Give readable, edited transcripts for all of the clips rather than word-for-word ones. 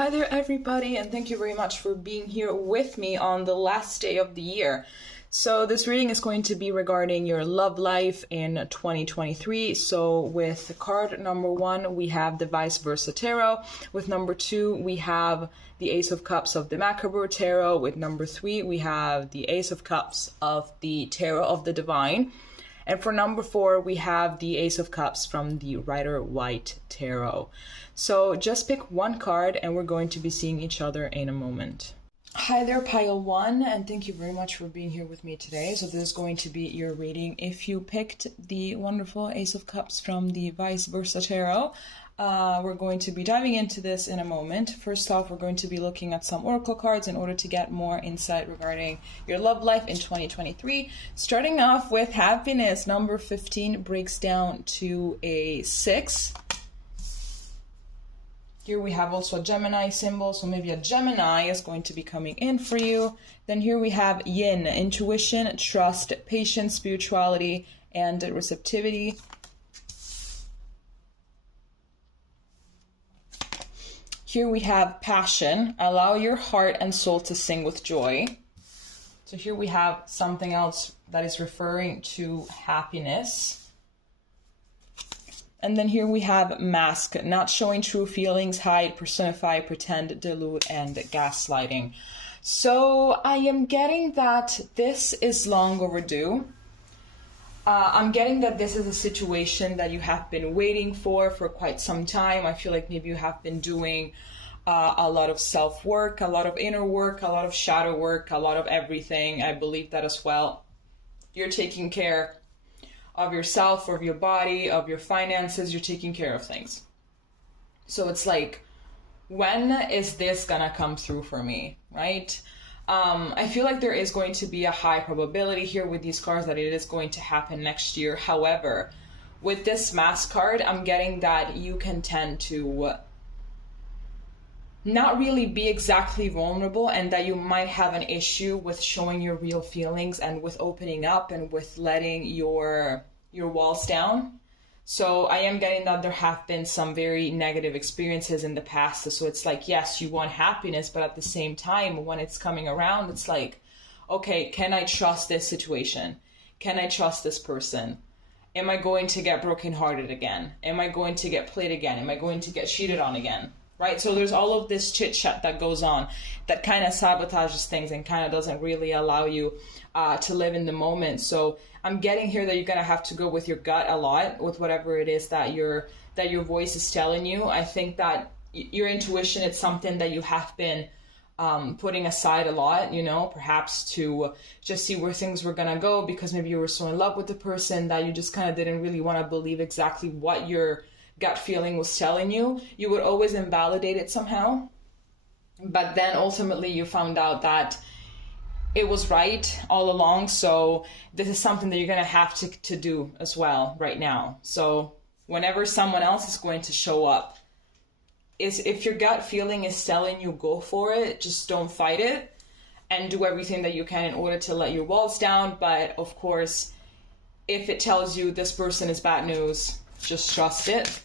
Hi there everybody, and thank you very much for being here with me on the last day of the year. So this reading is going to be regarding your love life in 2023. So with card number 1, we have the ViceVersa Tarot. With number 2, we have the Ace of Cups of the Macabre Tarot. With number 3, we have the Ace of Cups of the Tarot of the Divine. And for number 4, we have the Ace of Cups from the Rider-Waite Tarot. So just pick one card and we're going to be seeing each other in a moment. Hi there, Pile 1, and thank you very much for being here with me today. So this is going to be your reading. If you picked the wonderful Ace of Cups from the ViceVersa Tarot, we're going to be diving into this in a moment. First off, we're going to be looking at some oracle cards in order to get more insight regarding your love life in 2023. Starting off with happiness, number 15 breaks down to a 6. Here we have also a Gemini symbol, so maybe a Gemini is going to be coming in for you. Then here we have Yin, intuition, trust, patience, spirituality, and receptivity. Here we have passion, allow your heart and soul to sing with joy. So here we have something else that is referring to happiness. And then here we have mask, not showing true feelings, hide, personify, pretend, delude, and gaslighting. So I am getting that this is long overdue. I'm getting that this is a situation that you have been waiting for quite some time. I feel like maybe you have been doing a lot of self-work, a lot of inner work, a lot of shadow work, a lot of everything. I believe that as well. You're taking care of yourself, of your body, of your finances. You're taking care of things. So it's like, when is this gonna come through for me, right? I feel like there is going to be a high probability here with these cards that it is going to happen next year. However, with this mask card, I'm getting that you can tend to not really be exactly vulnerable, and that you might have an issue with showing your real feelings and with opening up and with letting your walls down. So I am getting that there have been some very negative experiences in the past. So it's like, yes, you want happiness, but at the same time, when it's coming around, it's like, okay, can I trust this situation? Can I trust this person? Am I going to get brokenhearted again? Am I going to get played again? Am I going to get cheated on again? Right? So there's all of this chit chat that goes on that kind of sabotages things and kind of doesn't really allow you to live in the moment. So I'm getting here that you're going to have to go with your gut a lot with whatever it is that your voice is telling you. I think that your intuition, it's something that you have been putting aside a lot, you know, perhaps to just see where things were going to go, because maybe you were so in love with the person that you just kind of didn't really want to believe exactly what your gut feeling was telling you. You would always invalidate it somehow. But then ultimately you found out that it was right all along. So this is something that you're going to have to do as well right now. So whenever someone else is going to show up, if your gut feeling is telling you go for it, just don't fight it and do everything that you can in order to let your walls down. But of course, if it tells you this person is bad news, just trust it.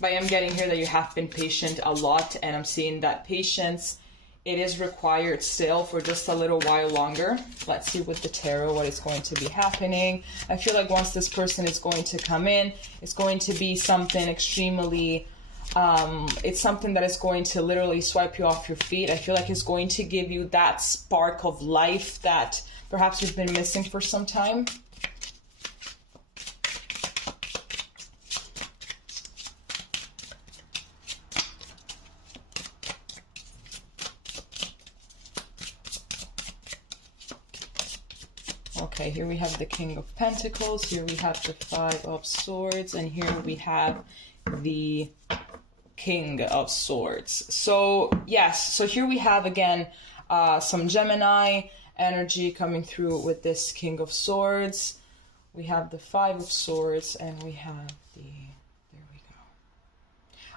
But I am getting here that you have been patient a lot, and I'm seeing that patience, it is required still for just a little while longer. Let's see with the tarot what is going to be happening. I feel like once this person is going to come in, it's going to be something extremely, it's something that is going to literally swipe you off your feet. I feel like it's going to give you that spark of life that perhaps you've been missing for some time. Okay, here we have the King of Pentacles, here we have the Five of Swords, and here we have the King of Swords. So yes, so here we have again some Gemini energy coming through with this King of Swords. We have the Five of Swords, and we have the, there we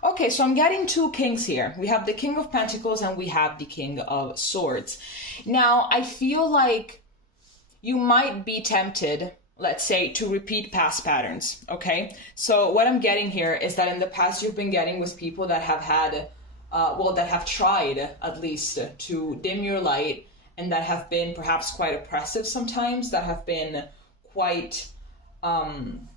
go. Okay, so I'm getting two kings here. We have the King of Pentacles and we have the King of Swords. Now, I feel like you might be tempted, let's say, to repeat past patterns, okay? So what I'm getting here is that in the past you've been getting with people that have had well, that have tried at least to dim your light, and that have been perhaps quite oppressive sometimes, that have been quite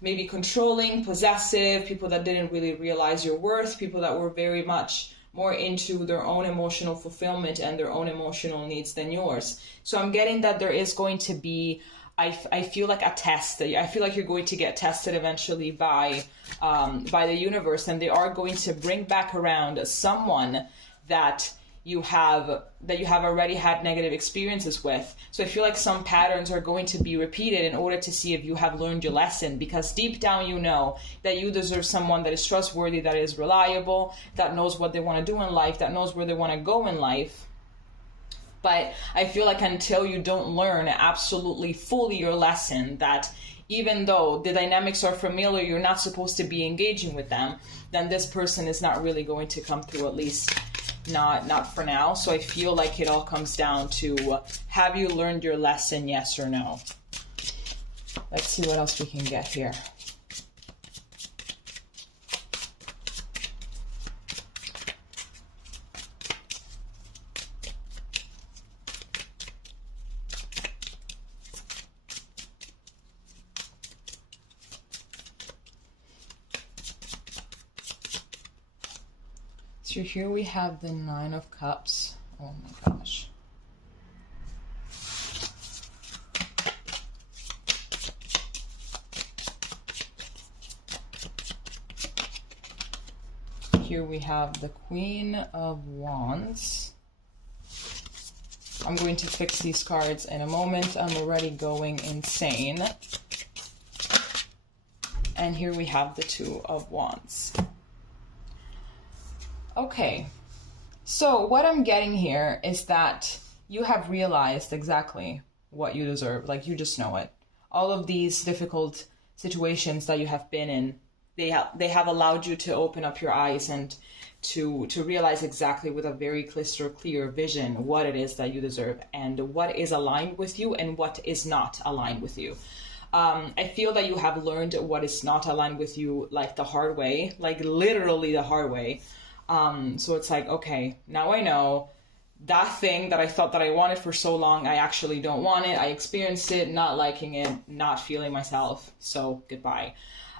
maybe controlling, possessive, people that didn't really realize your worth, people that were very much more into their own emotional fulfillment and their own emotional needs than yours. So I'm getting that there is going to be, I feel like a test. I feel like you're going to get tested eventually by the universe, and they are going to bring back around someone that you have already had negative experiences with. So I feel like some patterns are going to be repeated in order to see if you have learned your lesson, because deep down you know that you deserve someone that is trustworthy, that is reliable, that knows what they want to do in life, that knows where they want to go in life. But I feel like until you don't learn absolutely fully your lesson, that even though the dynamics are familiar, you're not supposed to be engaging with them, then this person is not really going to come through, at least not for now. So I feel like it all comes down to, have you learned your lesson, yes or no? Let's see what else we can get here. So here we have the Nine of Cups. Oh my gosh. Here we have the Queen of Wands. I'm going to fix these cards in a moment. I'm already going insane. And here we have the Two of Wands. Okay, so what I'm getting here is that you have realized exactly what you deserve. Like, you just know it. All of these difficult situations that you have been in, they have allowed you to open up your eyes and to realize exactly, with a very crystal clear vision, what it is that you deserve and what is aligned with you and what is not aligned with you. I feel that you have learned what is not aligned with you, like the hard way, like literally the hard way. So it's like, okay, now I know that thing that I thought that I wanted for so long, I actually don't want it. I experienced it, not liking it, not feeling myself. So goodbye.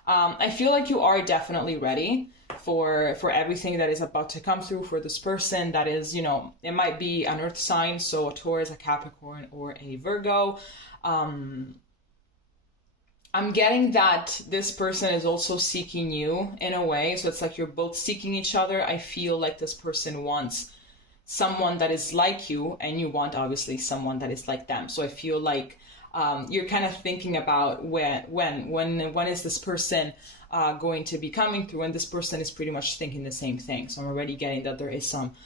I feel like you are definitely ready for everything that is about to come through for this person. That is, you know, it might be an earth sign, so a Taurus, a Capricorn, or a Virgo. I'm getting that this person is also seeking you in a way. So it's like you're both seeking each other. I feel like this person wants someone that is like you, and you want obviously someone that is like them. So I feel like you're kind of thinking about when is this person going to be coming through, and this person is pretty much thinking the same thing. So I'm already getting that there is some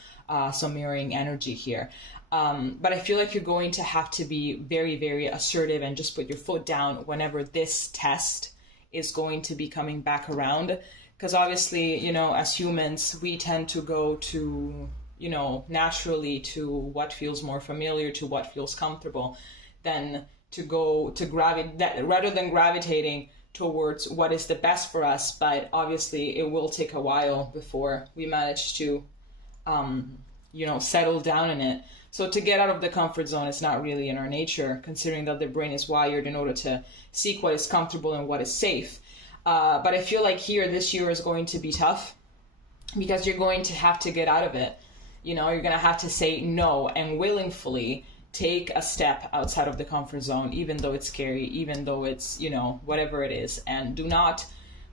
mirroring energy here. But I feel like you're going to have to be very, very assertive and just put your foot down whenever this test is going to be coming back around. Because obviously, you know, as humans, we tend to go to, you know, naturally to what feels more familiar, to what feels comfortable, than to go to rather than gravitating towards what is the best for us. But obviously, it will take a while before we manage to, you know, settle down in it. So to get out of the comfort zone is not really in our nature, considering that the brain is wired in order to seek what is comfortable and what is safe. But I feel like here, this year is going to be tough, because you're going to have to get out of it. You know, you're going to have to say no and willingly take a step outside of the comfort zone, even though it's scary, even though it's, you know, whatever it is. And do not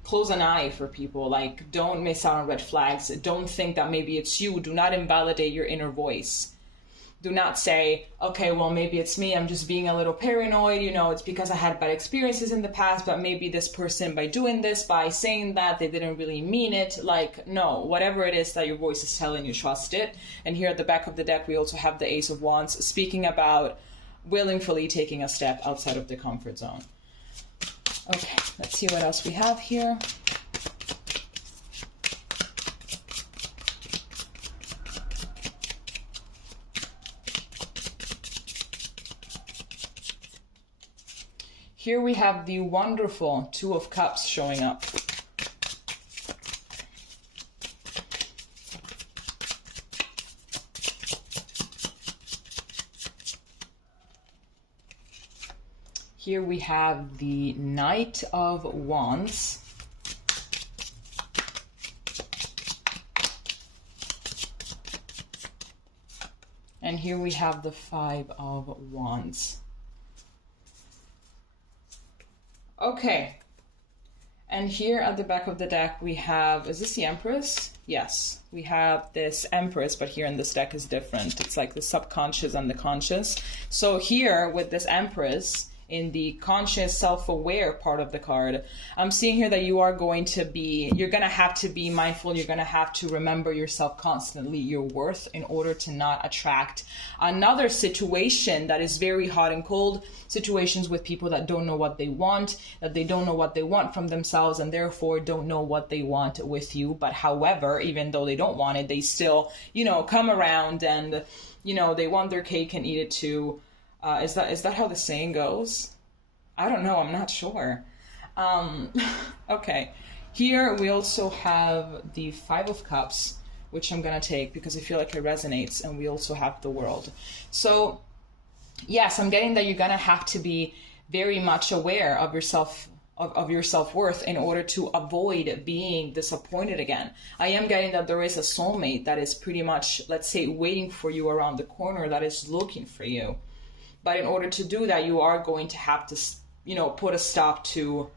close an eye for people. Like, don't miss out on red flags. Don't think that maybe it's you. Do not invalidate your inner voice. Do not say, okay, well, maybe it's me, I'm just being a little paranoid, you know, it's because I had bad experiences in the past, but maybe this person, by doing this, by saying that, they didn't really mean it. Like, no, whatever it is that your voice is telling you, trust it. And here at the back of the deck, we also have the Ace of Wands, speaking about willingly taking a step outside of the comfort zone. Okay, let's see what else we have here. Here we have the wonderful Two of Cups showing up. Here we have the Knight of Wands. And here we have the Five of Wands. Okay. And here at the back of the deck we have, is this the Empress? Yes. We have this Empress, but here in this deck is different. It's like the subconscious and the conscious. So here with this Empress, in the conscious, self-aware part of the card, I'm seeing here that you are going to be, you're going to have to be mindful, you're going to have to remember yourself constantly, your worth, in order to not attract another situation that is very hot and cold, situations with people that don't know what they want, that they don't know what they want from themselves, and therefore don't know what they want with you. But however, even though they don't want it, they still, you know, come around and, you know, they want their cake and eat it too. Is that how the saying goes? I don't know. I'm not sure. Okay. Here we also have the Five of Cups, which I'm going to take because I feel like it resonates. And we also have the World. So, yes, I'm getting that you're going to have to be very much aware of yourself, of your self-worth, in order to avoid being disappointed again. I am getting that there is a soulmate that is pretty much, let's say, waiting for you around the corner, that is looking for you. But in order to do that, you are going to have to, you know, put a stop to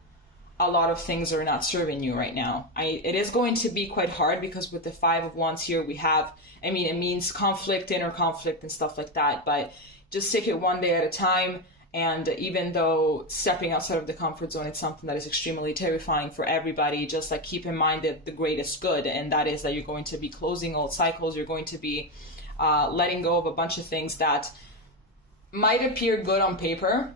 a lot of things that are not serving you right now. It is going to be quite hard because with the Five of Wands here, we have, I mean, it means conflict, inner conflict and stuff like that. But just take it one day at a time. And even though stepping outside of the comfort zone is something that is extremely terrifying for everybody, just like keep in mind that the greatest good, and that is that you're going to be closing old cycles. You're going to be letting go of a bunch of things that might appear good on paper,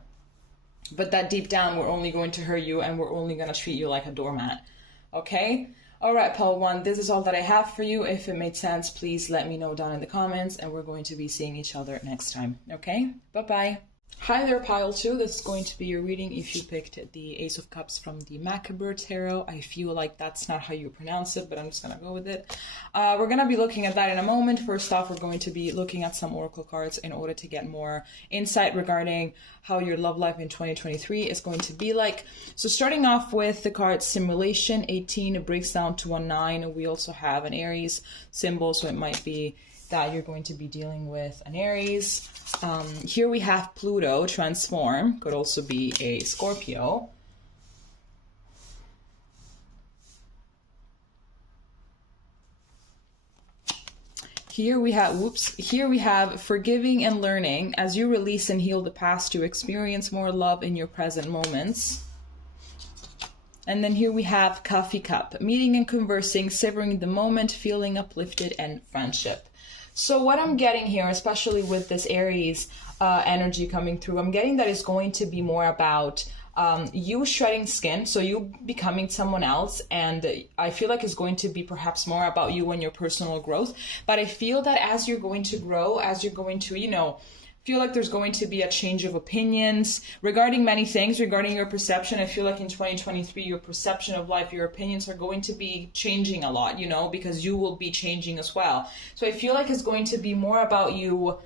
but that deep down we're only going to hurt you and we're only going to treat you like a doormat. Okay? All right, Pile 1, this is all that I have for you. If it made sense, please let me know down in the comments, and we're going to be seeing each other next time. Okay? Bye-bye. Hi there, Pile 2. This is going to be your reading if you picked the Ace of Cups from the Macabre Tarot. I feel like that's not how you pronounce it, but I'm just going to go with it. We're going to be looking at that in a moment. First off, we're going to be looking at some oracle cards in order to get more insight regarding how your love life in 2023 is going to be like. So starting off with the card Simulation 18, it breaks down to a 9. We also have an Aries symbol, so it might be that you're going to be dealing with an Aries. Here we have Pluto, transform, could also be a Scorpio. Here we have forgiving and learning. As you release and heal the past, you experience more love in your present moments. And then here we have Coffee Cup, meeting and conversing, savoring the moment, feeling uplifted, and friendship. So what I'm getting here, especially with this Aries energy coming through, I'm getting that it's going to be more about you shedding skin, so you becoming someone else. And I feel like it's going to be perhaps more about you and your personal growth. But I feel that as you're going to grow, as you're going to, you know, feel like there's going to be a change of opinions regarding many things, regarding your perception. I feel like in 2023, your perception of life, your opinions are going to be changing a lot, you know, because you will be changing as well. So I feel like it's going to be more about you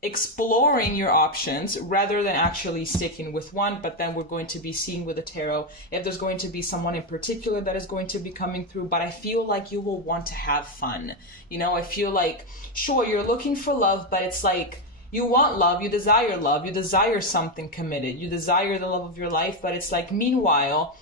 exploring your options rather than actually sticking with one. But then we're going to be seeing with the tarot if there's going to be someone in particular that is going to be coming through. But I feel like you will want to have fun. You know, I feel like, sure, you're looking for love, but it's like you want love, you desire something committed, you desire the love of your life. But it's like, meanwhile,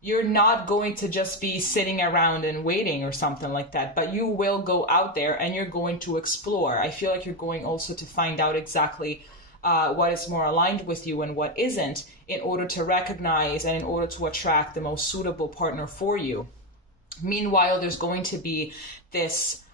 you're not going to just be sitting around and waiting or something like that, but you will go out there and you're going to explore. I feel like you're going also to find out exactly what is more aligned with you and what isn't, in order to recognize and in order to attract the most suitable partner for you. Meanwhile, there's going to be this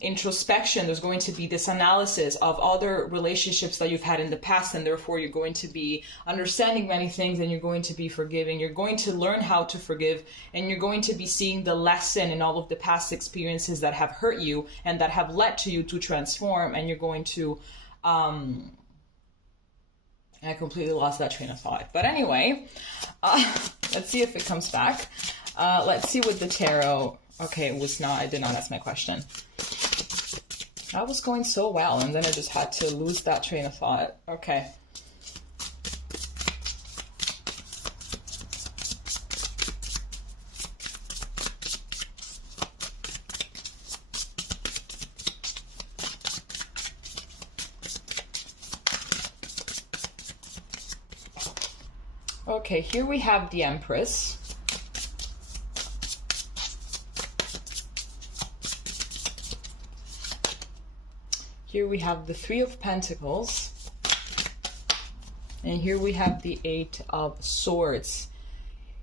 introspection, there's going to be this analysis of other relationships that you've had in the past, and therefore you're going to be understanding many things, and you're going to be forgiving, you're going to learn how to forgive, and you're going to be seeing the lesson in all of the past experiences that have hurt you and that have led to you to transform. And you're going to I completely lost that train of thought, but anyway, let's see if it comes back. Let's see with the tarot. Okay, it was not, I did not ask my question. That was going so well, and then I just had to lose that train of thought. Okay. Okay, here we have the Empress. Here we have the Three of Pentacles. And here we have the Eight of Swords.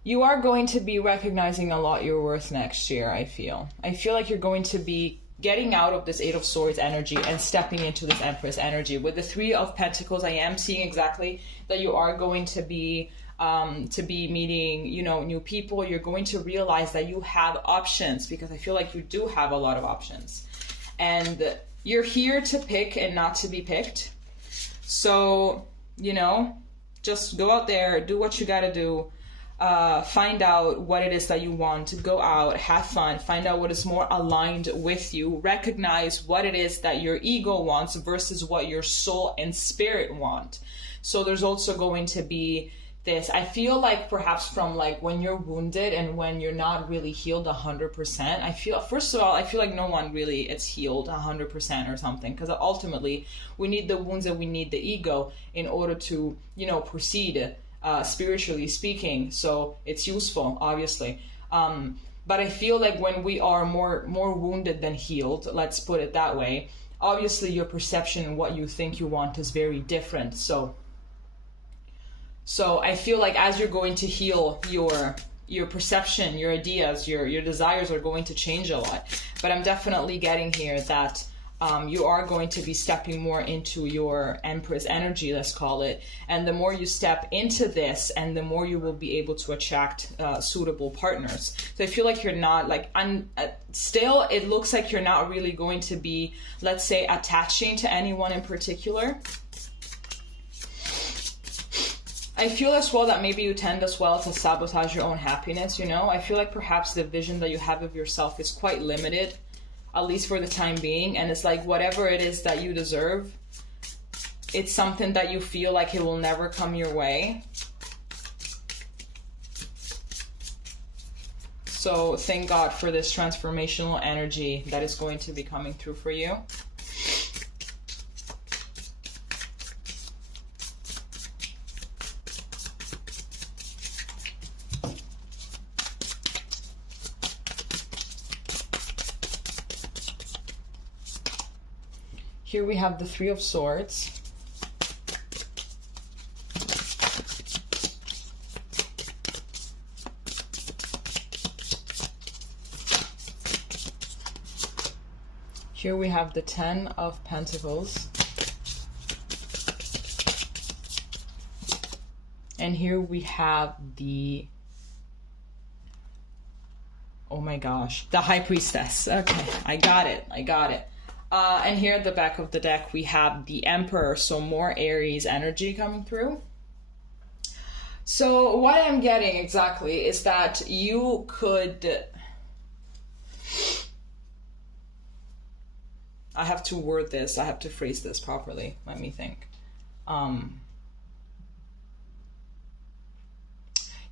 You are going to be recognizing a lot your worth next year, I feel. I feel like you're going to be getting out of this Eight of Swords energy and stepping into this Empress energy. With the Three of Pentacles, I am seeing exactly that you are going to be meeting, you know, new people. You're going to realize that you have options, because I feel like you do have a lot of options. And you're here to pick and not to be picked. So, you know, just go out there, do what you gotta do. Find out what it is that you want, go out, have fun, find out what is more aligned with you, recognize what it is that your ego wants versus what your soul and spirit want. So there's also going to be this, I feel like perhaps from like when you're wounded and when you're not really healed 100%, I feel, first of all, I feel like no one really is healed 100% or something, because ultimately we need the wounds and we need the ego in order to, you know, proceed spiritually speaking. So it's useful, obviously. But I feel like when we are more wounded than healed, let's put it that way, obviously your perception and what you think you want is very different. So I feel like as you're going to heal, your perception, your ideas, your desires are going to change a lot. But I'm definitely getting here that you are going to be stepping more into your Empress energy, let's call it. And the more you step into this, and the more you will be able to attract suitable partners. So I feel like you're not like, still it looks like you're not really going to be, let's say, attaching to anyone in particular. I feel as well that maybe you tend as well to sabotage your own happiness, you know? I feel like perhaps the vision that you have of yourself is quite limited, at least for the time being. And it's like whatever it is that you deserve, it's something that you feel like it will never come your way. So thank God for this transformational energy that is going to be coming through for you. Here we have the Three of Swords. Here we have the Ten of Pentacles. And here we have the, oh my gosh, the High Priestess. Okay, I got it. And here at the back of the deck, we have the Emperor, so more Aries energy coming through. So what I'm getting exactly is that you could... I have to word this, I have to phrase this properly. Let me think.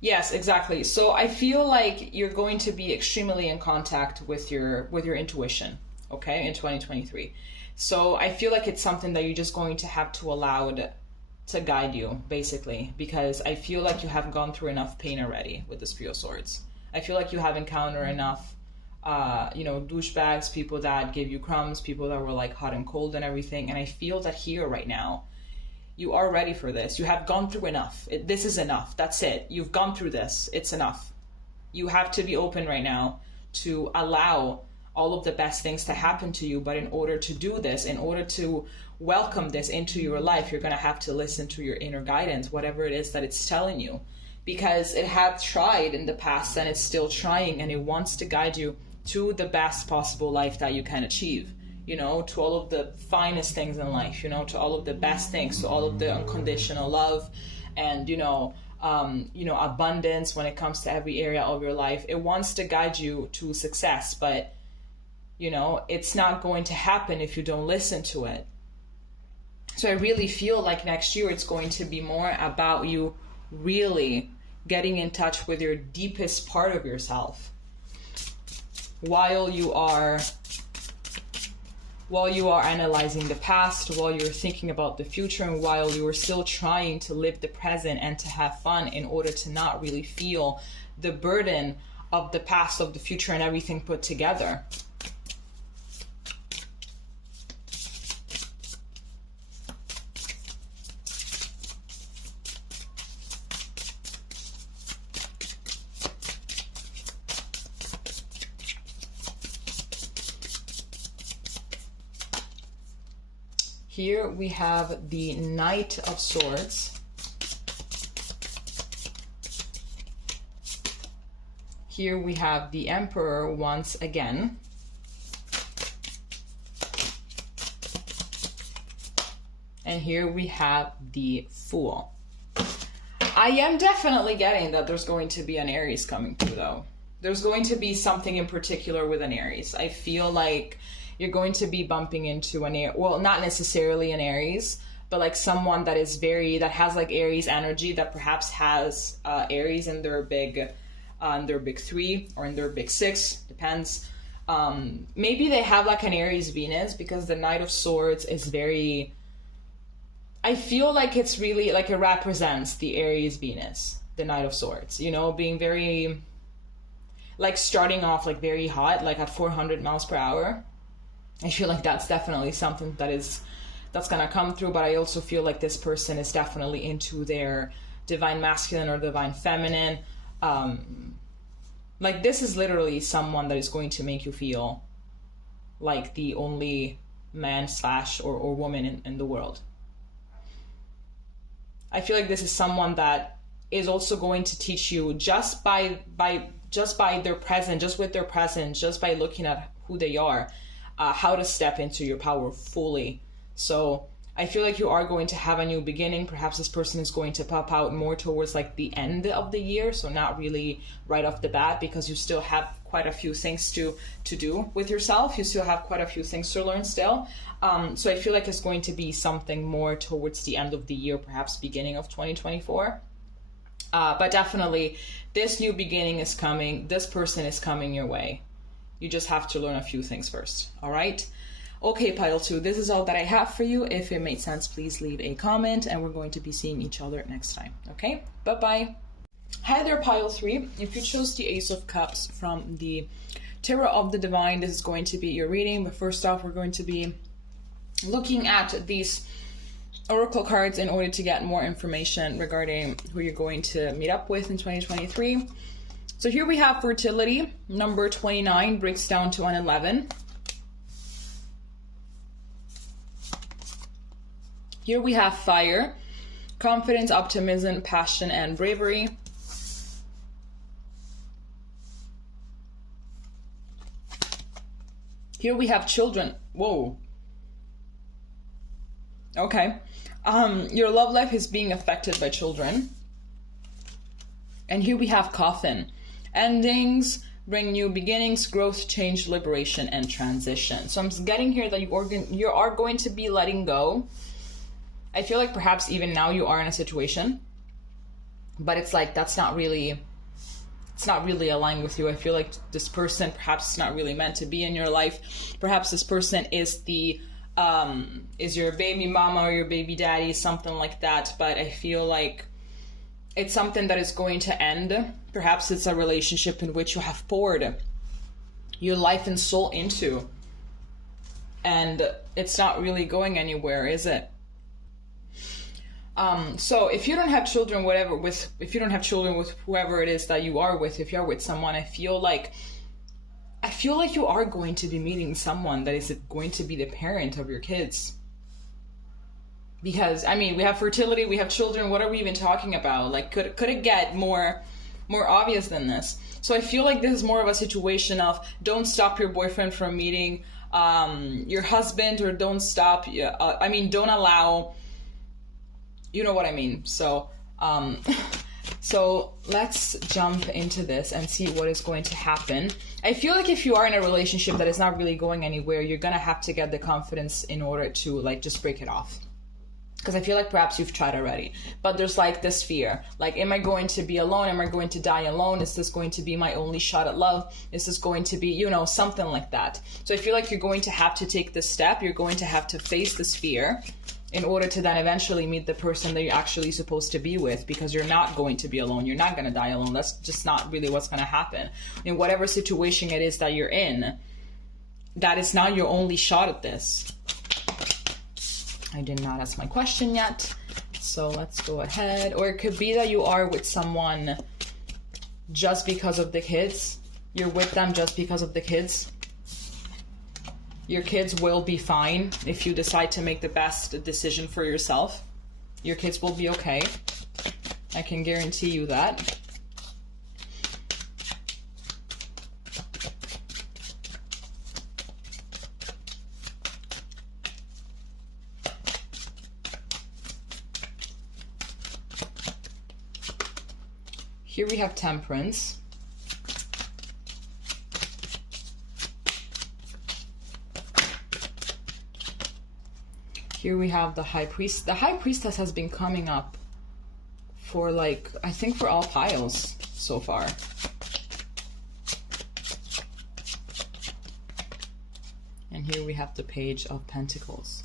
Yes, exactly. So I feel like you're going to be extremely in contact with your intuition. Okay, in 2023. So I feel like it's something that you're just going to have to allow to guide you, basically, because I feel like you have gone through enough pain already with this Three of Swords. I feel like you have encountered enough, you know, douchebags, people that gave you crumbs, people that were like hot and cold and everything. And I feel that here right now, you are ready for this. You have gone through enough. This is enough. That's it. You've gone through this. It's enough. You have to be open right now to allow all of the best things to happen to you. But in order to do this, in order to welcome this into your life, you're going to have to listen to your inner guidance, whatever it is that it's telling you, because it had tried in the past and it's still trying, and it wants to guide you to the best possible life that you can achieve, you know, to all of the finest things in life, you know, to all of the best things, to all of the unconditional love and, you know, abundance when it comes to every area of your life. It wants to guide you to success, but you know, it's not going to happen if you don't listen to it. So I really feel like next year it's going to be more about you really getting in touch with your deepest part of yourself while you are while you are analyzing the past, while you're thinking about the future, and while you're still trying to live the present and to have fun in order to not really feel the burden of the past, of the future, and everything put together. Here we have the Knight of Swords. Here we have the Emperor once again. And here we have the Fool. I am definitely getting that there's going to be an Aries coming through, though. There's going to be something in particular with an Aries. I feel like you're going to be bumping into an Aries, well, not necessarily an Aries, but like someone that is that has like Aries energy, that perhaps has Aries in their big three or in their big six, depends. Maybe they have like an Aries Venus, because the Knight of Swords is very, I feel like it's really like it represents the Aries Venus, the Knight of Swords, you know, being very, like starting off like very hot, like at 400 miles per hour. I feel like that's definitely something that's gonna come through, but I also feel like this person is definitely into their divine masculine or divine feminine. Like this is literally someone that is going to make you feel like the only man / or woman in the world. I feel like this is someone that is also going to teach you just by their presence, just with their presence, just by looking at who they are, how to step into your power fully. So I feel like you are going to have a new beginning. Perhaps this person is going to pop out more towards like the end of the year, so not really right off the bat, because you still have quite a few things to do with yourself. You still have quite a few things to learn still. So I feel like it's going to be something more towards the end of the year, perhaps beginning of 2024. But definitely this new beginning is coming. This person is coming your way. You just have to learn a few things first, all right? Okay, Pile 2, this is all that I have for you. If it made sense, please leave a comment, and we're going to be seeing each other next time, okay? Bye-bye. Hi there, Pile 3. If you chose the Ace of Cups from the Tarot of the Divine, this is going to be your reading. But first off, we're going to be looking at these oracle cards in order to get more information regarding who you're going to meet up with in 2023. So here we have fertility, number 29, breaks down to an 11. Here we have fire, confidence, optimism, passion, and bravery. Here we have children. Whoa. Okay. Your love life is being affected by children. And here we have coffin. Endings bring new beginnings, growth, change, liberation, and transition. So I'm getting here that you are going to be letting go. I feel like perhaps even now you are in a situation, but it's like it's not really aligned with you. I feel like this person perhaps is not really meant to be in your life. Perhaps this person is is your baby mama or your baby daddy, something like that. But I feel like it's something that is going to end. Perhaps it's a relationship in which you have poured your life and soul into, and it's not really going anywhere, is it? So if you don't have children, if you don't have children with whoever it is that you are with, if you're with someone, I feel like you are going to be meeting someone that is going to be the parent of your kids. Because, I mean, we have fertility, we have children, what are we even talking about? Like, could it get more obvious than this? So I feel like this is more of a situation of don't stop your boyfriend from meeting your husband, or don't allow, you know what I mean. So, so let's jump into this and see what is going to happen. I feel like if you are in a relationship that is not really going anywhere, you're going to have to get the confidence in order to, like, just break it off. Because I feel like perhaps you've tried already. But there's like this fear. Like, am I going to be alone? Am I going to die alone? Is this going to be my only shot at love? Is this going to be, you know, something like that? So I feel like you're going to have to take this step. You're going to have to face this fear in order to then eventually meet the person that you're actually supposed to be with, because you're not going to be alone. You're not going to die alone. That's just not really what's going to happen. In whatever situation it is that you're in, that is not your only shot at this. I did not ask my question yet, so let's go ahead. Or it could be that you are with someone just because of the kids. You're with them just because of the kids. Your kids will be fine if you decide to make the best decision for yourself. Your kids will be okay. I can guarantee you that. Here we have Temperance. Here we have the High Priest. The High Priestess has been coming up for, like, I think for all piles so far. And here we have the Page of Pentacles.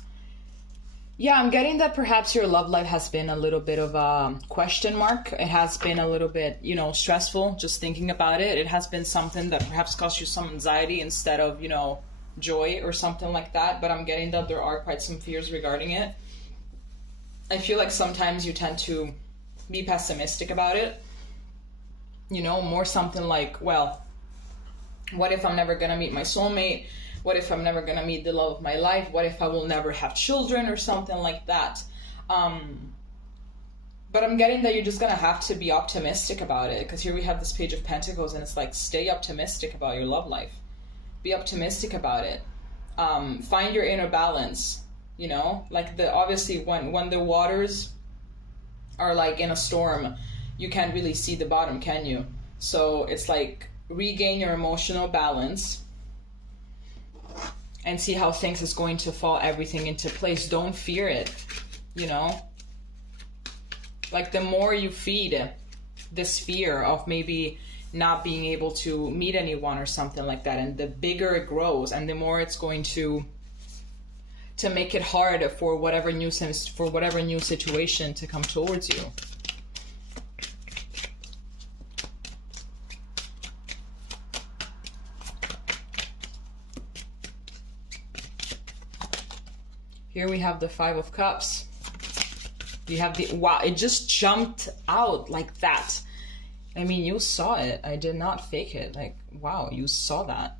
Yeah, I'm getting that perhaps your love life has been a little bit of a question mark. It has been a little bit, you know, stressful just thinking about it. It has been something that perhaps caused you some anxiety instead of, you know, joy or something like that. But I'm getting that there are quite some fears regarding it. I feel like sometimes you tend to be pessimistic about it. You know, more something like, well, what if I'm never going to meet my soulmate? What if I'm never going to meet the love of my life? What if I will never have children or something like that? But I'm getting that you're just going to have to be optimistic about it, because here we have this Page of Pentacles and it's like, stay optimistic about your love life. Be optimistic about it. Find your inner balance, you know? Like, obviously when the waters are like in a storm, you can't really see the bottom, can you? So it's like, regain your emotional balance and see how things is going to fall everything into place. Don't fear it, you know? Like, the more you feed this fear of maybe not being able to meet anyone or something like that, and the bigger it grows, and the more it's going to make it hard for whatever new situation to come towards you. Here we have the Five of Cups. You have the, wow, it just jumped out like that. I mean, you saw it. I did not fake it. Like, wow, you saw that.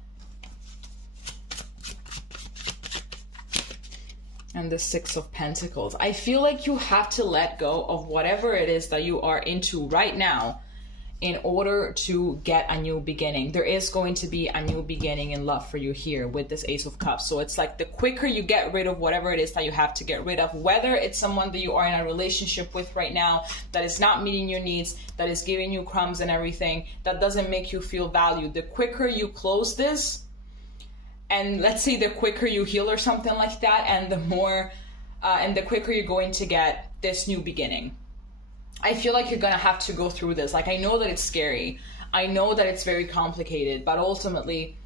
And the Six of Pentacles. I feel like you have to let go of whatever it is that you are into right now in order to get a new beginning. There is going to be a new beginning in love for you here with this Ace of Cups. So it's like, the quicker you get rid of whatever it is that you have to get rid of, whether it's someone that you are in a relationship with right now that is not meeting your needs, that is giving you crumbs and everything, that doesn't make you feel valued, the quicker you close this, and let's say the quicker you heal or something like that, and the more and the quicker you're going to get this new beginning. I feel like you're gonna have to go through this. Like, I know that it's scary, I know that it's very complicated, but ultimately,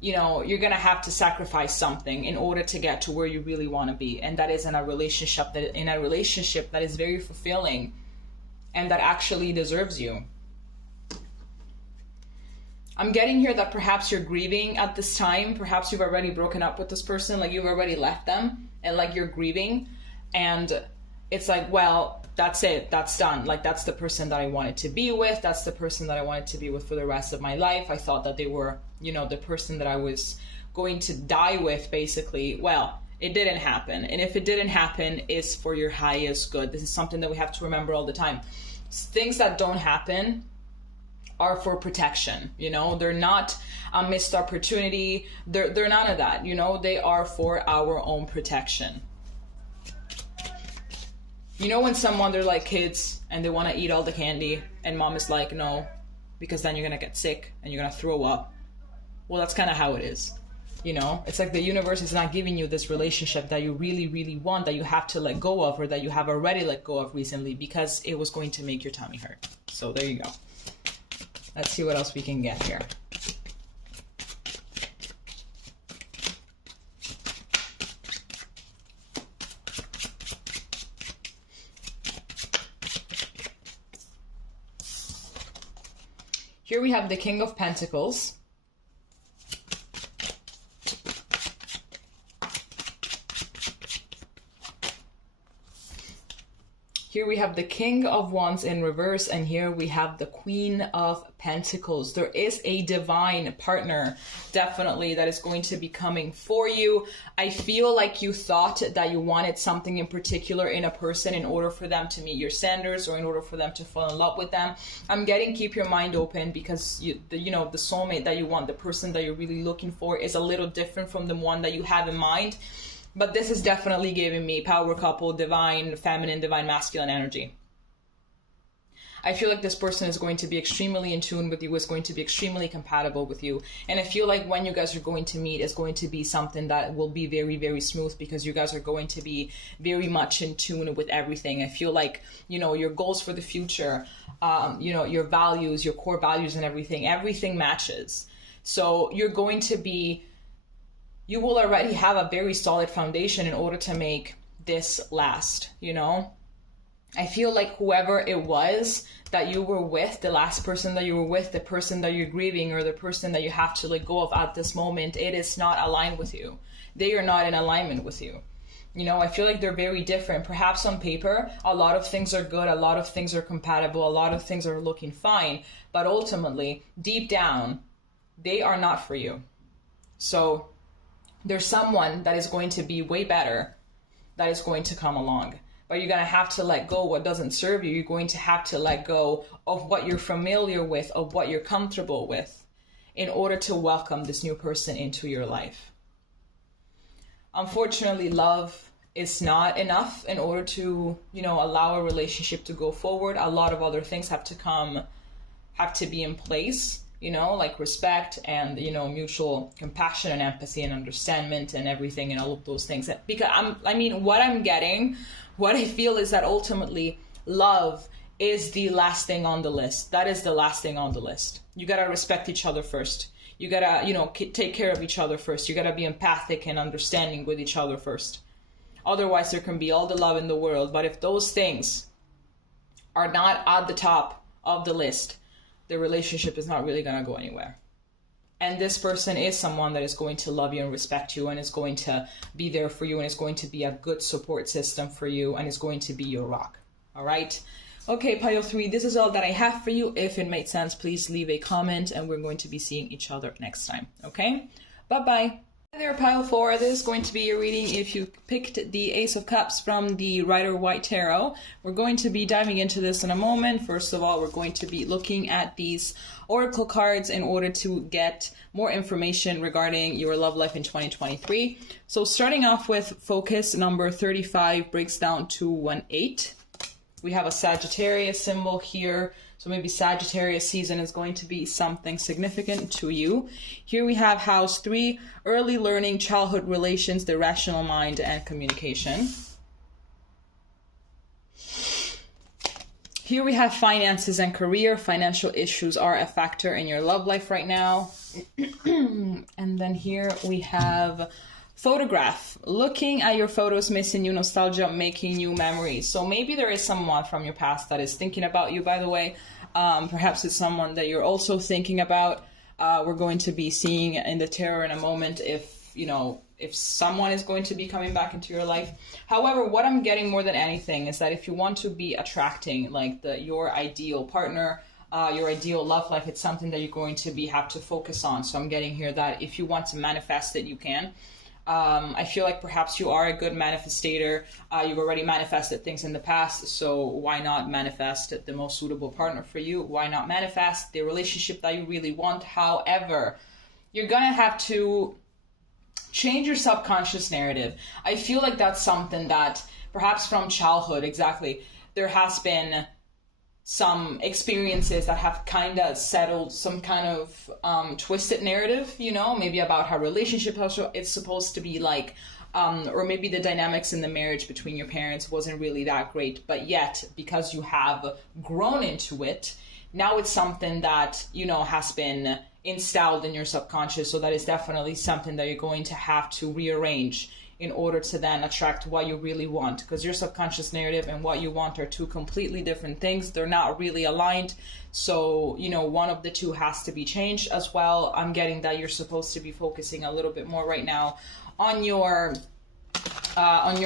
you know, you're gonna have to sacrifice something in order to get to where you really want to be, and that is in a relationship that is very fulfilling and that actually deserves you. I'm getting here that perhaps you're grieving at this time. Perhaps you've already broken up with this person, like you've already left them, and like you're grieving, and it's like, well, that's it, that's done. Like, that's the person that I wanted to be with, that's the person that I wanted to be with for the rest of my life. I thought that they were, you know, the person that I was going to die with, basically. Well, it didn't happen. And if it didn't happen, it's for your highest good. This is something that we have to remember all the time. Things that don't happen are for protection, you know? They're not a missed opportunity. They're none of that, you know? They are for our own protection. You know, when someone, they're like kids and they want to eat all the candy and mom is like, no, because then you're going to get sick and you're going to throw up. Well, that's kind of how it is. You know, it's like the universe is not giving you this relationship that you really, really want, that you have to let go of, or that you have already let go of recently, because it was going to make your tummy hurt. So there you go. Let's see what else we can get here. Here we have the King of Pentacles. Here we have the King of Wands in reverse, and here we have the Queen of Pentacles. There is a divine partner, definitely, that is going to be coming for you. I feel like you thought that you wanted something in particular in a person in order for them to meet your standards, or in order for them to fall in love with them. I'm getting keep your mind open, because the soulmate that you want, the person that you're really looking for, is a little different from the one that you have in mind. But this is definitely giving me power couple, divine feminine, divine masculine energy. I feel like this person is going to be extremely in tune with you, is going to be extremely compatible with you. And I feel like when you guys are going to meet, is going to be something that will be very, very smooth, because you guys are going to be very much in tune with everything. I feel like, your goals for the future, your values, your core values and everything matches. So you will already have a very solid foundation in order to make this last, I feel like whoever it was that you were with, the last person that you were with, the person that you're grieving, or the person that you have to let go of at this moment, it is not aligned with you. They are not in alignment with you. I feel like they're very different. Perhaps on paper, a lot of things are good, a lot of things are compatible, a lot of things are looking fine, but ultimately, deep down, they are not for you. So there's someone that is going to be way better that is going to come along. But you're going to have to let go what doesn't serve you. You're going to have to let go of what you're familiar with, of what you're comfortable with, in order to welcome this new person into your life. Unfortunately, love is not enough in order to, allow a relationship to go forward. A lot of other things have to be in place. Like respect and, mutual compassion and empathy and understanding and everything, and all of those things. Because what I feel is that ultimately love is the last thing on the list. That is the last thing on the list. You got to respect each other first. You got to, take care of each other first. You got to be empathic and understanding with each other first. Otherwise, there can be all the love in the world. But if those things are not at the top of the list, the relationship is not really going to go anywhere. And this person is someone that is going to love you and respect you, and is going to be there for you, and is going to be a good support system for you, and is going to be your rock. All right? Okay, Pile 3, this is all that I have for you. If it made sense, please leave a comment, and we're going to be seeing each other next time. Okay? Bye-bye. Hi there, Pile 4. This is going to be your reading if you picked the Ace of Cups from the Rider-Waite Tarot. We're going to be diving into this in a moment. First of all, we're going to be looking at these oracle cards in order to get more information regarding your love life in 2023. So starting off with focus number 35 breaks down to an 8. We have a Sagittarius symbol here. So maybe Sagittarius season is going to be something significant to you. Here we have house 3, early learning, childhood relations, the rational mind, and communication. Here we have finances and career. Financial issues are a factor in your love life right now. And then here we have photograph. Looking at your photos, missing you, nostalgia, making new memories. So maybe there is someone from your past that is thinking about you, by the way. Perhaps it's someone that you're also thinking about. We're going to be seeing in the tarot in a moment if someone is going to be coming back into your life. However, what I'm getting more than anything is that if you want to be attracting like your ideal partner, your ideal love life, it's something that you're going to have to focus on. So I'm getting here that if you want to manifest it, you can. I feel like perhaps you are a good manifestator. You've already manifested things in the past, so why not manifest the most suitable partner for you? Why not manifest the relationship that you really want? However, you're gonna have to change your subconscious narrative. I feel like that's something that perhaps from childhood, exactly, there has been some experiences that have kind of settled some kind of twisted narrative, you know, maybe about how relationship is supposed to be like, or maybe the dynamics in the marriage between your parents wasn't really that great, but yet because you have grown into it, now it's something that, you know, has been installed in your subconscious. So that is definitely something that you're going to have to rearrange in order to then attract what you really want, because your subconscious narrative and what you want are two completely different things. They're not really aligned. So, you know, one of the two has to be changed as well. I'm getting that you're supposed to be focusing a little bit more right now on your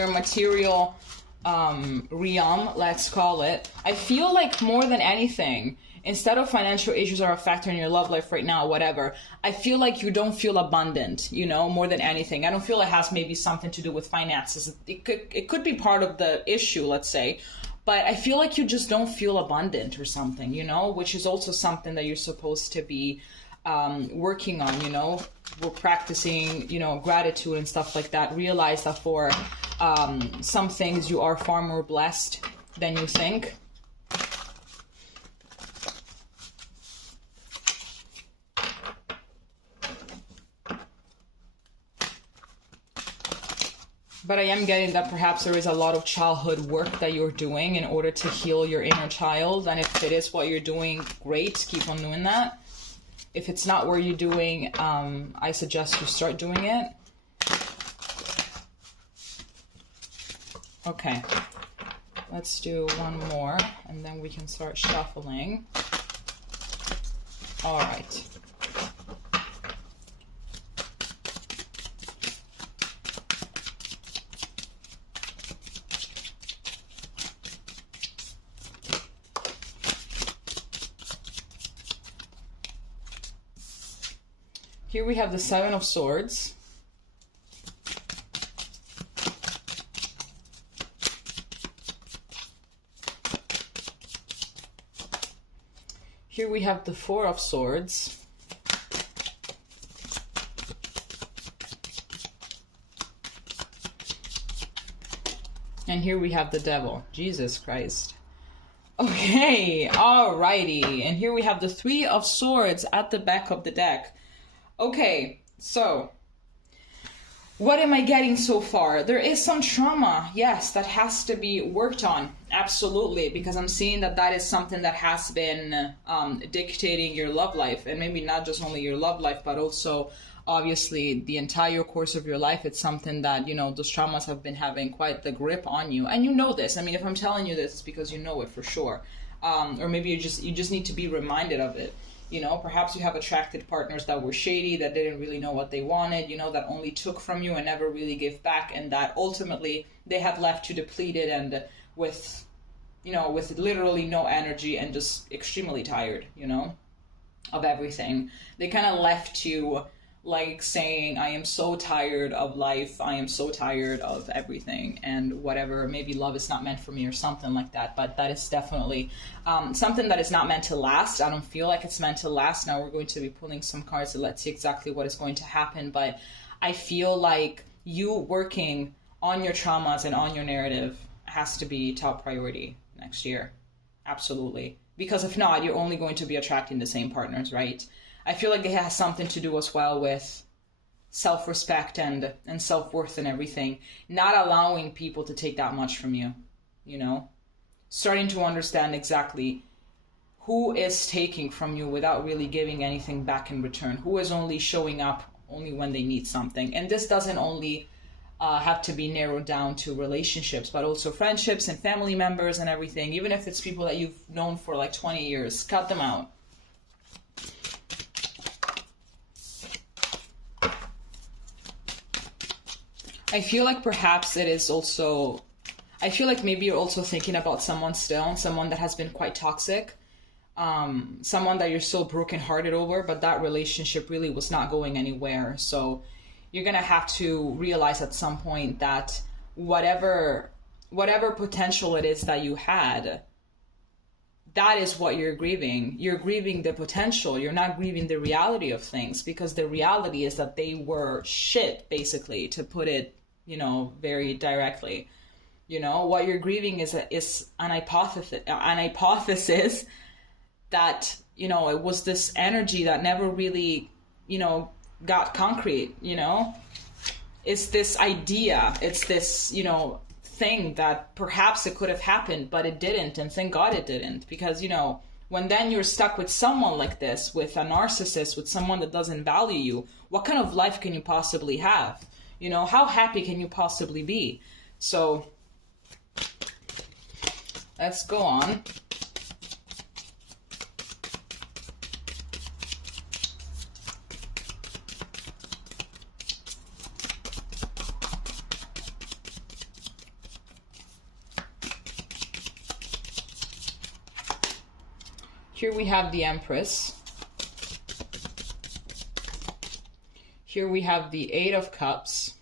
material realm, let's call it. I feel like more than anything, instead of financial issues are a factor in your love life right now, whatever, I feel like you don't feel abundant, you know, more than anything. I don't feel it has maybe something to do with finances. It could be part of the issue, let's say, but I feel like you just don't feel abundant or something, you know, which is also something that you're supposed to be working on, you know. We're practicing, you know, gratitude and stuff like that. Realize that for some things you are far more blessed than you think. But I am getting that perhaps there is a lot of childhood work that you're doing in order to heal your inner child. And if it is what you're doing, great, keep on doing that. If it's not what you're doing, I suggest you start doing it. Okay, let's do one more and then we can start shuffling. All right. Here we have the Seven of Swords. Here we have the Four of Swords. And here we have the Devil. Jesus Christ. Okay, alrighty. And here we have the Three of Swords at the back of the deck. Okay, so what am I getting so far? There is some trauma, yes, that has to be worked on. Absolutely, because I'm seeing that that is something that has been dictating your love life, and maybe not just only your love life, but also obviously the entire course of your life. It's something that, you know, those traumas have been having quite the grip on you, and you know this. I mean, if I'm telling you this, it's because you know it for sure, or maybe you just need to be reminded of it. You know, perhaps you have attracted partners that were shady, that didn't really know what they wanted, you know, that only took from you and never really gave back, and that ultimately they have left you depleted and with, you know, with literally no energy and just extremely tired, you know, of everything. They kind of left you like saying, I am so tired of life, I am so tired of everything and whatever, maybe love is not meant for me or something like that. But that is definitely something that is not meant to last. I don't feel like it's meant to last. Now we're going to be pulling some cards, so let's see exactly what is going to happen. But I feel like you working on your traumas and on your narrative has to be top priority next year. Absolutely. Because if not, you're only going to be attracting the same partners, right? I feel like it has something to do as well with self-respect and self-worth and everything. Not allowing people to take that much from you, you know? Starting to understand exactly who is taking from you without really giving anything back in return. Who is only showing up only when they need something. And this doesn't only have to be narrowed down to relationships, but also friendships and family members and everything. Even if it's people that you've known for like 20 years, cut them out. I feel like perhaps it is also, I feel like maybe you're also thinking about someone still, someone that has been quite toxic, someone that you're so brokenhearted over, but that relationship really was not going anywhere. So you're going to have to realize at some point that whatever potential it is that you had, that is what you're grieving. You're grieving the potential. You're not grieving the reality of things, because the reality is that they were shit, basically, to put it, you know, very directly. You know, what you're grieving is an hypothesis that, you know, it was this energy that never really, you know, got concrete, you know? It's this idea, it's this, you know, thing that perhaps it could have happened, but it didn't, and thank God it didn't. Because, you know, when then you're stuck with someone like this, with a narcissist, with someone that doesn't value you, what kind of life can you possibly have? You know, how happy can you possibly be? So, let's go on. Here we have the Empress. Here we have the Eight of Cups.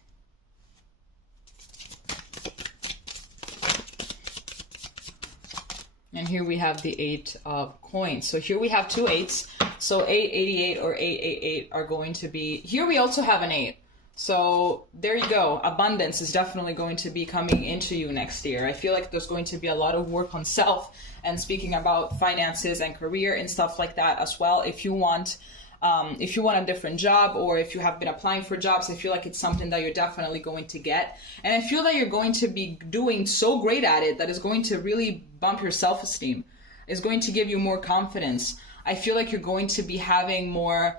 And here we have the Eight of Coins. So here we have two eights. So 888 or 888 are going to be... Here we also have an 8. So there you go. Abundance is definitely going to be coming into you next year. I feel like there's going to be a lot of work on self and speaking about finances and career and stuff like that as well. If you want a different job, or if you have been applying for jobs, I feel like it's something that you're definitely going to get. And I feel that you're going to be doing so great at it that is going to really bump your self-esteem. It's going to give you more confidence. I feel like you're going to be having more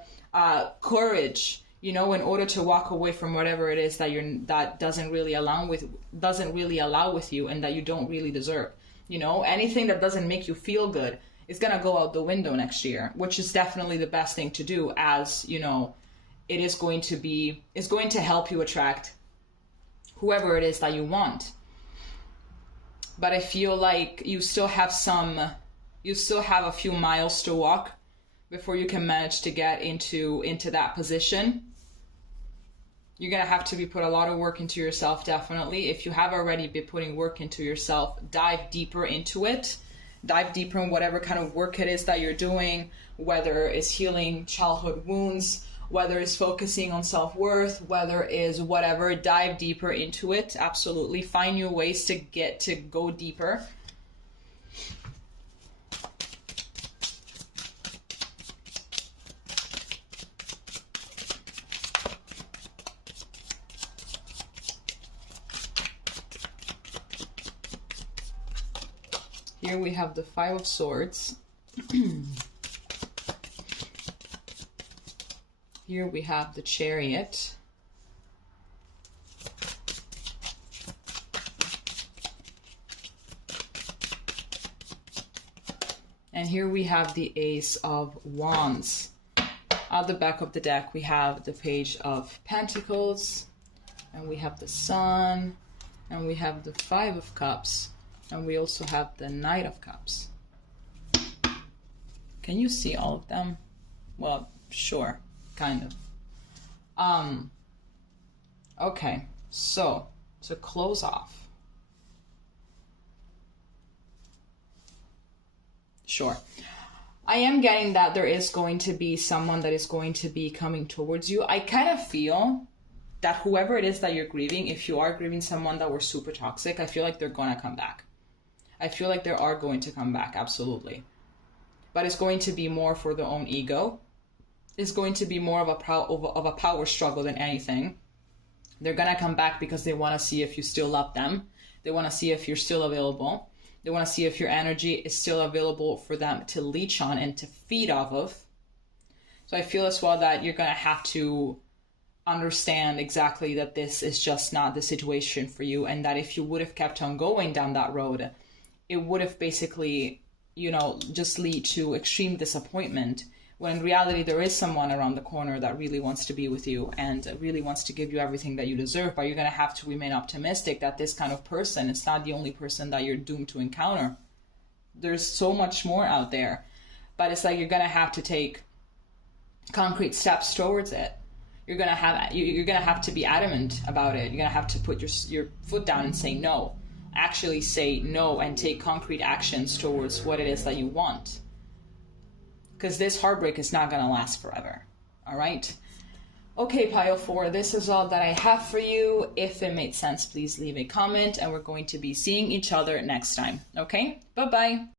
courage, you know, in order to walk away from whatever it is that doesn't really allow with you, and that you don't really deserve. You know, anything that doesn't make you feel good is going to go out the window next year, which is definitely the best thing to do, as, you know, it's going to help you attract whoever it is that you want. But I feel like you still have a few miles to walk before you can manage to get into that position. You're going to have to be put a lot of work into yourself, definitely. If you have already been putting work into yourself, dive deeper into it. Dive deeper in whatever kind of work it is that you're doing, whether it's healing childhood wounds, whether it's focusing on self-worth, whether it's whatever. Dive deeper into it. Absolutely. Find new ways to go deeper. Here we have the Five of Swords. Here we have the Chariot. And here we have the Ace of Wands. At the back of the deck, we have the Page of Pentacles, and we have the Sun, and we have the Five of Cups. And we also have the Knight of Cups. Can you see all of them? Well, sure, kind of. Okay, so to close off. Sure. I am getting that there is going to be someone that is going to be coming towards you. I kind of feel that whoever it is that you're grieving, if you are grieving someone that were super toxic, I feel like they're going to come back. I feel like they are going to come back, absolutely. But it's going to be more for their own ego. It's going to be more of a power struggle than anything. They're going to come back because they want to see if you still love them. They want to see if you're still available. They want to see if your energy is still available for them to leech on and to feed off of. So I feel as well that you're going to have to understand exactly that this is just not the situation for you, and that if you would have kept on going down that road, it would have basically, you know, just lead to extreme disappointment, when in reality there is someone around the corner that really wants to be with you and really wants to give you everything that you deserve. But you're going to have to remain optimistic that this kind of person is not the only person that you're doomed to encounter. There's so much more out there, but it's like you're going to have to take concrete steps towards it. You're going to have to be adamant about it. You're going to have to put your foot down and say no. Actually say no and take concrete actions towards what it is that you want. Because this heartbreak is not going to last forever. All right? Okay, pile 4, this is all that I have for you. If it made sense, please leave a comment, and we're going to be seeing each other next time. Okay, bye-bye.